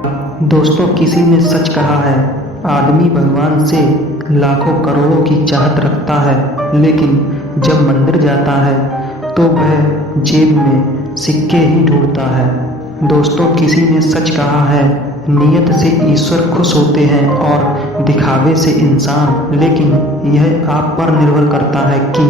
दोस्तों, किसी ने सच कहा है, आदमी भगवान से लाखों करोड़ों की चाहत रखता है, लेकिन जब मंदिर जाता है तो वह जेब में सिक्के ही ढूंढता है। दोस्तों, किसी ने सच कहा है, नियत से ईश्वर खुश होते हैं और दिखावे से इंसान, लेकिन यह आप पर निर्भर करता है कि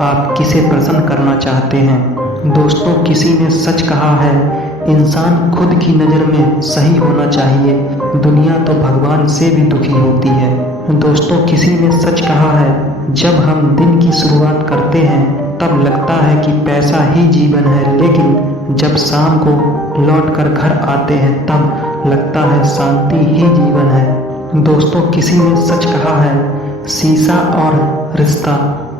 आप किसे प्रसन्न करना चाहते हैं। दोस्तों, किसी ने सच कहा है, इंसान खुद की नज़र में सही होना चाहिए, दुनिया तो भगवान से भी दुखी होती है। दोस्तों, किसी ने सच कहा है, जब हम दिन की शुरुआत करते हैं तब लगता है कि पैसा ही जीवन है, लेकिन जब शाम को लौटकर घर आते हैं तब लगता है शांति ही जीवन है। दोस्तों, किसी ने सच कहा है, शीशा और रिश्ता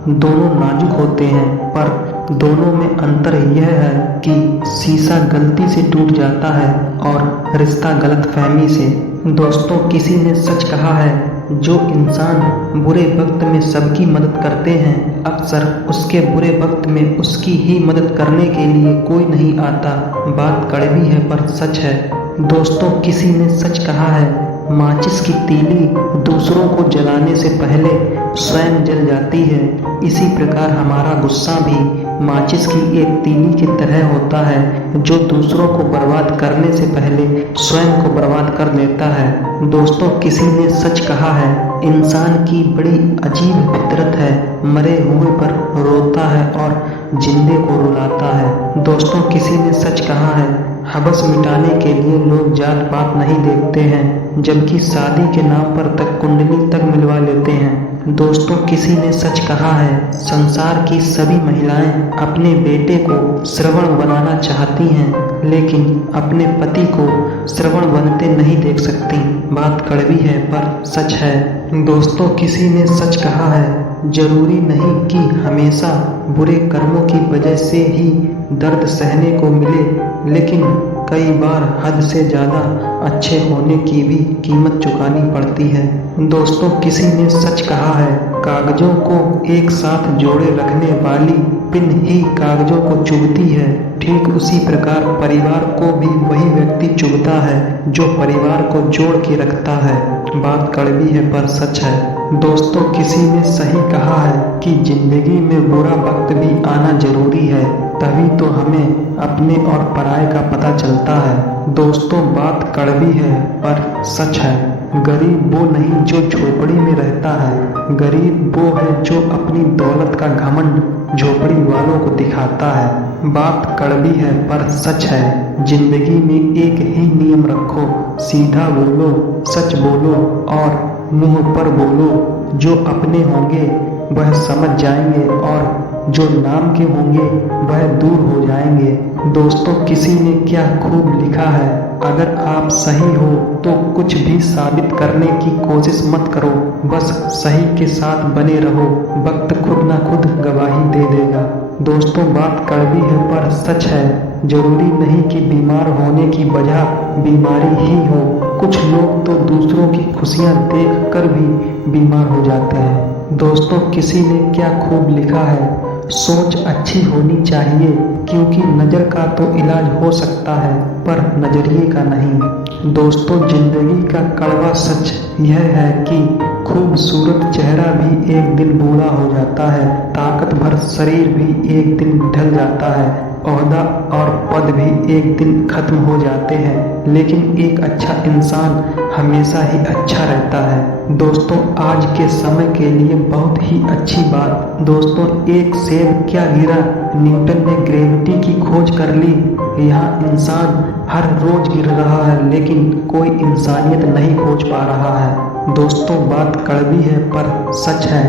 दोनों नाजुक होते हैं, पर दोनों में अंतर यह है कि शीशा गलती से टूट जाता है और रिश्ता गलतफहमी से। दोस्तों, किसी ने सच कहा है, जो इंसान बुरे वक्त में सबकी मदद करते हैं, अक्सर उसके बुरे वक्त में उसकी ही मदद करने के लिए कोई नहीं आता। बात कड़वी है पर सच है। दोस्तों, किसी ने सच कहा है, माचिस की तीली दूसरों को जलाने से पहले स्वयं जल जाती है। इसी प्रकार हमारा गुस्सा भी माचिस की एक तीली की तरह होता है, जो दूसरों को बर्बाद करने से पहले स्वयं को बर्बाद कर लेता है। दोस्तों, किसी ने सच कहा है, इंसान की बड़ी अजीब फितरत है, मरे हुए पर रोता है और जिंदे को रुलाता है। दोस्तों, किसी ने सच कहा है, हवस मिटाने के लिए लोग जात पात नहीं देखते हैं, जबकि शादी के नाम पर तक कुंडली तक मिलवा लेते हैं। दोस्तों, किसी ने सच कहा है, संसार की सभी महिलाएं अपने बेटे को श्रवण बनाना चाहती हैं, लेकिन अपने पति को श्रवण बनते नहीं देख सकती। बात कड़वी है पर सच है। दोस्तों, किसी ने सच कहा है, जरूरी नहीं कि हमेशा बुरे कर्मों की वजह से ही दर्द सहने को मिले, लेकिन कई बार हद से ज़्यादा अच्छे होने की भी कीमत चुकानी पड़ती है। दोस्तों, किसी ने सच कहा है, कागजों को एक साथ जोड़े रखने वाली पिन ही कागजों को चुभती है। ठीक उसी प्रकार परिवार को भी वही व्यक्ति चुभता है जो परिवार को जोड़ के रखता है। बात कड़वी है पर सच है। दोस्तों, किसी ने सही कहा है कि जिंदगी में बुरा वक्त भी आना जरूरी है, तभी तो हमें अपने और पराये का पता चलता है। दोस्तों, बात कड़वी है पर सच है। गरीब वो नहीं जो झोपड़ी में रहता है, गरीब वो है जो अपनी दौलत का घमंड झोपड़ी वालों को दिखाता है। बात कड़वी है पर सच है। जिंदगी में एक ही नियम रखो, सीधा बोलो, सच बोलो और मुंह पर बोलो। जो अपने होंगे वह समझ जाएंगे और जो नाम के होंगे वह दूर हो जाएंगे। दोस्तों, किसी ने क्या खूब लिखा है, अगर आप सही हो तो कुछ भी साबित करने की कोशिश मत करो, बस सही के साथ बने रहो, वक्त खुद ना खुद गवाही दे देगा। दोस्तों, बात कड़वी है पर सच है। जरूरी नहीं कि बीमार होने की वजह बीमारी ही हो, कुछ लोग तो दूसरों की खुशियां देख कर भी बीमार हो जाते हैं। दोस्तों, किसी ने क्या खूब लिखा है, सोच अच्छी होनी चाहिए, क्योंकि नज़र का तो इलाज हो सकता है पर नज़रिए का नहीं। दोस्तों, जिंदगी का कड़वा सच यह है कि खूबसूरत चेहरा भी एक दिन बूढ़ा हो जाता है, ताकत भर शरीर भी एक दिन ढल जाता है, ओहदा और पद भी एक दिन खत्म हो जाते हैं, लेकिन एक अच्छा इंसान हमेशा ही अच्छा रहता है। दोस्तों, आज के समय के लिए बहुत ही अच्छी बात। दोस्तों, एक सेब क्या गिरा, न्यूटन ने ग्रेविटी की खोज कर ली। यहाँ इंसान हर रोज गिर रहा है, लेकिन कोई इंसानियत नहीं खोज पा रहा है। दोस्तों, बात कड़वी है पर सच है।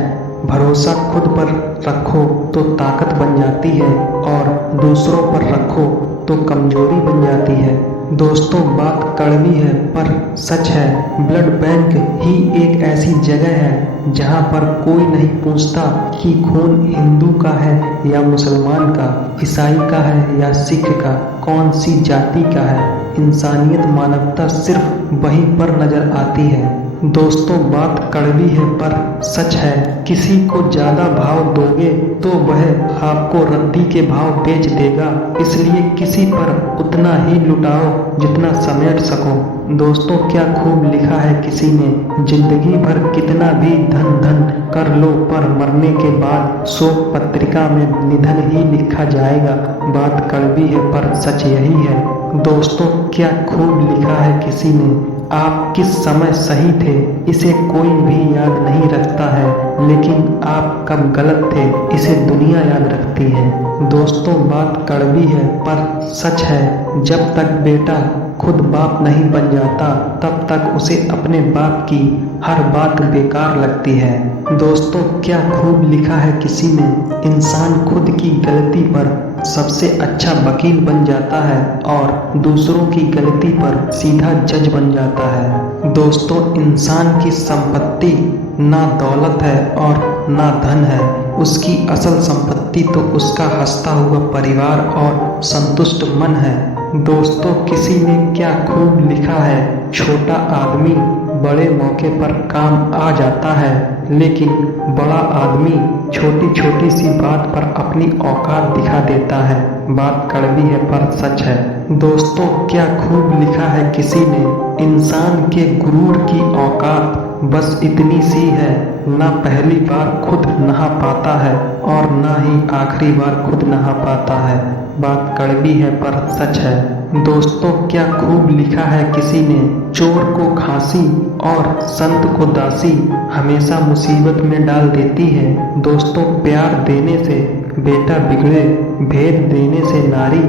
भरोसा खुद पर रखो तो ताकत बन जाती है और दूसरों पर रखो तो कमजोरी बन जाती है। दोस्तों, बात कड़वी है पर सच है। ब्लड बैंक ही एक ऐसी जगह है जहां पर कोई नहीं पूछता कि खून हिंदू का है या मुसलमान का, ईसाई का है या सिख का, कौन सी जाति का है। इंसानियत, मानवता सिर्फ वहीं पर नजर आती है दोस्तों बात कड़वी है पर सच है, किसी को ज्यादा भाव दोगे तो वह आपको रद्दी के भाव बेच देगा, इसलिए किसी पर उतना ही लुटाओ जितना समेट सको। दोस्तों क्या खूब लिखा है किसी ने, जिंदगी भर कितना भी धन धन कर लो पर मरने के बाद शोक पत्रिका में निधन ही लिखा जाएगा। बात कड़वी है पर सच यही है। दोस्तों क्या खूब लिखा है किसी ने, आप किस समय सही थे इसे कोई भी याद नहीं रखता है, लेकिन आप कब गलत थे इसे दुनिया याद रखती है। दोस्तों बात कड़वी है पर सच है, जब तक बेटा खुद बाप नहीं बन जाता तब तक उसे अपने बाप की हर बात बेकार लगती है। दोस्तों क्या खूब लिखा है किसी ने, इंसान खुद की गलती पर सबसे अच्छा वकील बन जाता है और दूसरों की गलती पर सीधा जज बन जाता है। दोस्तों इंसान की संपत्ति ना दौलत है और ना धन है, उसकी असल संपत्ति तो उसका हंसता हुआ परिवार और संतुष्ट मन है। दोस्तों किसी ने क्या खूब लिखा है, छोटा आदमी बड़े मौके पर काम आ जाता है, लेकिन बड़ा आदमी छोटी छोटी सी बात पर अपनी औकात दिखा देता है। बात कड़वी है पर सच है। दोस्तों क्या खूब लिखा है किसी ने, इंसान के गुरूर की औकात बस इतनी सी है, ना पहली बार खुद नहा पाता है और ना ही आखिरी बार खुद नहा पाता है। बात कड़वी है पर सच है। दोस्तों क्या खूब लिखा है किसी ने, चोर को खांसी और संत को दासी हमेशा मुसीबत में डाल देती है। दोस्तों प्यार देने से बेटा बिगड़े, भेद देने से नारी,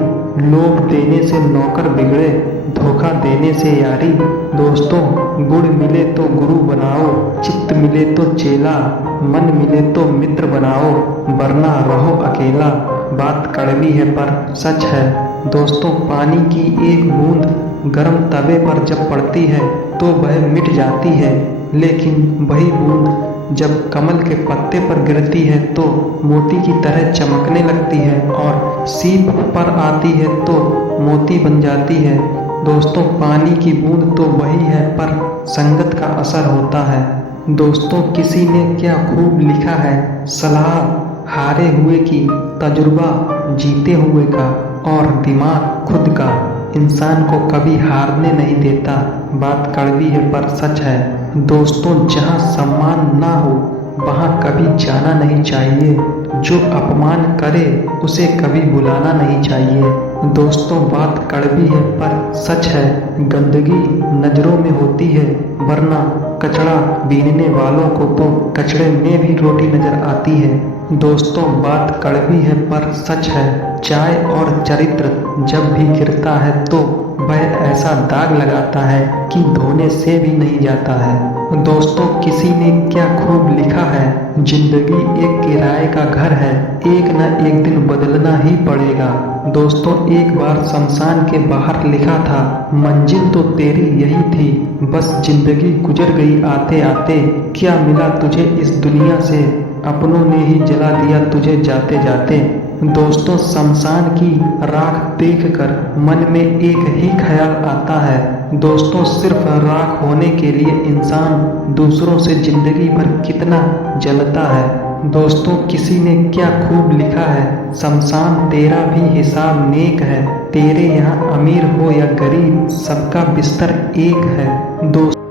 लोभ देने से नौकर बिगड़े, धोखा देने से यारी। दोस्तों गुण मिले तो गुरु बनाओ, चित्त मिले तो चेला, मन मिले तो मित्र बनाओ, वरना रहो अकेला। बात कड़वी है पर सच है। दोस्तों पानी की एक बूंद गर्म तवे पर जब पड़ती है तो वह मिट जाती है, लेकिन वही बूंद जब कमल के पत्ते पर गिरती है तो मोती की तरह चमकने लगती है और सीप पर आती है तो मोती बन जाती है। दोस्तों पानी की बूंद तो वही है पर संगत का असर होता है। दोस्तों किसी ने क्या खूब लिखा है, सलाह हारे हुए की, तजुर्बा जीते हुए का और दिमाग खुद का इंसान को कभी हारने नहीं देता। बात कड़वी है पर सच है। दोस्तों जहाँ सम्मान ना हो वहाँ कभी जाना नहीं चाहिए, जो अपमान करे उसे कभी बुलाना नहीं चाहिए। दोस्तों बात कड़वी है पर सच है, गंदगी नजरों में होती है, वरना कचड़ा बीनने वालों को तो कचड़े में भी रोटी नजर आती है। दोस्तों बात कड़वी है पर सच है, चाय और चरित्र जब भी गिरता है तो वह ऐसा दाग लगाता है कि धोने से भी नहीं जाता है। दोस्तों किसी ने क्या खूब लिखा है, जिंदगी एक किराए का घर है, एक न एक दिन बदलना ही पड़ेगा। दोस्तों एक बार शमशान के बाहर लिखा था, मंजिल तो तेरी यही थी, बस जिंदगी गुजर गई आते आते, क्या मिला तुझे इस दुनिया से, अपनों ने ही जला दिया तुझे जाते जाते। दोस्तों शमशान की राख देखकर मन में एक ही ख्याल आता है, दोस्तों सिर्फ राख होने के लिए इंसान दूसरों से जिंदगी भर कितना जलता है। दोस्तों किसी ने क्या खूब लिखा है, शमशान तेरा भी हिसाब नेक है, तेरे यहाँ अमीर हो या गरीब सबका बिस्तर एक है। दोस्तों